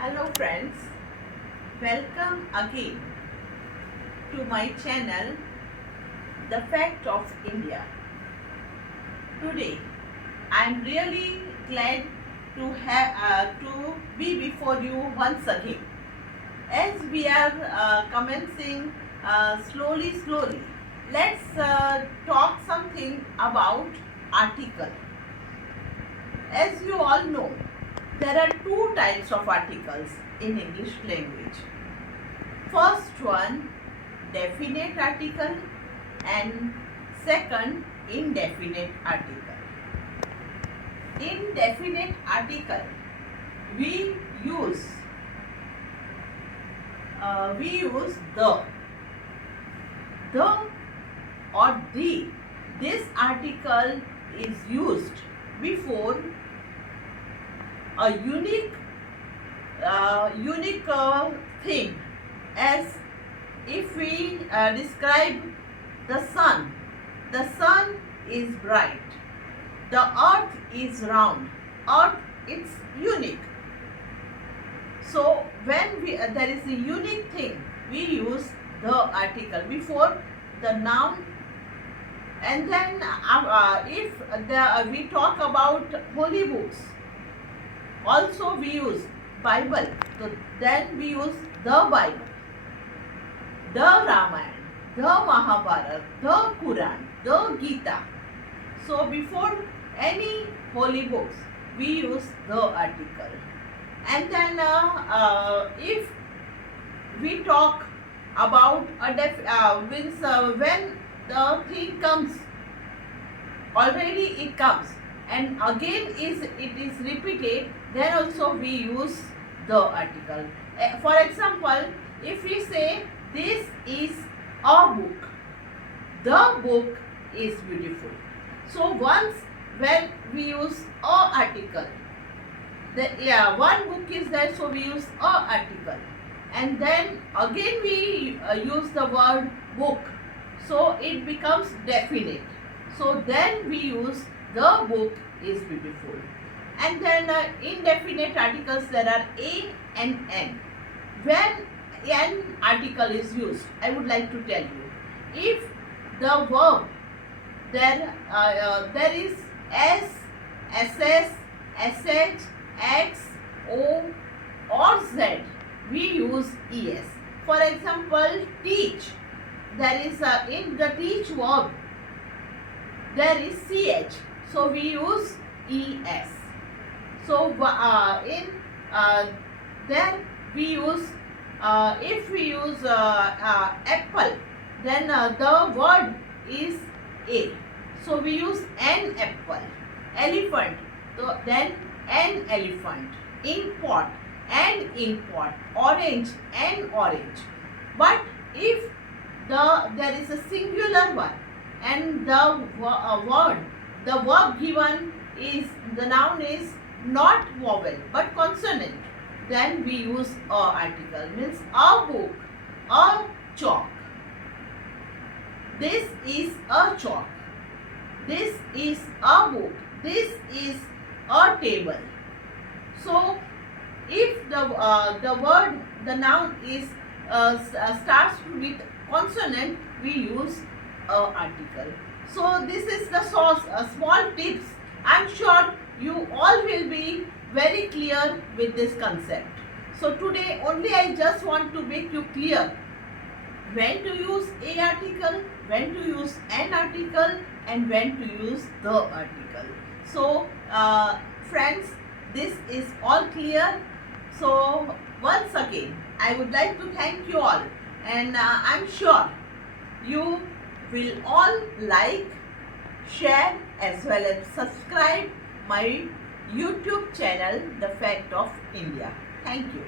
Hello friends, welcome again to my channel The Fact of India. Today I am really glad to be before you once again. As we are commencing slowly, let's talk something about article. As you all know, there are two types of articles in English language. First one, definite article, and second, indefinite article. Indefinite article, we use the or the. This article is used before a unique thing, as if we describe the sun is bright, the earth is round, earth it's unique. So when there is a unique thing, we use the article before the noun. And then if we talk about holy books, also we use Bible. So then we use the Bible, the Ramayana, the Mahabharata, the Quran, the Gita. So before any holy books, we use the article. And then if we talk about when the thing comes, already it comes, and again it is repeated, then also we use the article. For example, if we say this is a book, the book is beautiful. So once when we use a article, one book is there, so we use a article, and then again we use the word book, so it becomes definite. So then we use the book is beautiful. And then indefinite articles, there are a and n. When an article is used, I would like to tell you, if the verb there is s, ss, sh, x, o or z, we use es. For example, teach, there is in the teach verb there is ch, so we use es. So there we use if we use apple, then the word is a, so we use an apple. Elephant, so then an elephant. Import, an import. Orange, an orange. But if there is a singular one and the verb given is, the noun is not vowel but consonant, then we use a article. Means a book, a chalk. This is a chalk. This is a book. This is a table. So if the word, the noun is starts with consonant, we use a article. So this is the source, small tips. I am sure you all will be very clear with this concept. So today only I just want to make you clear when to use a article, when to use an article, and when to use the article. So friends, this is all clear. So once again I would like to thank you all, and I am sure you will all like, share as well as subscribe my YouTube channel, The Fact of India. Thank you.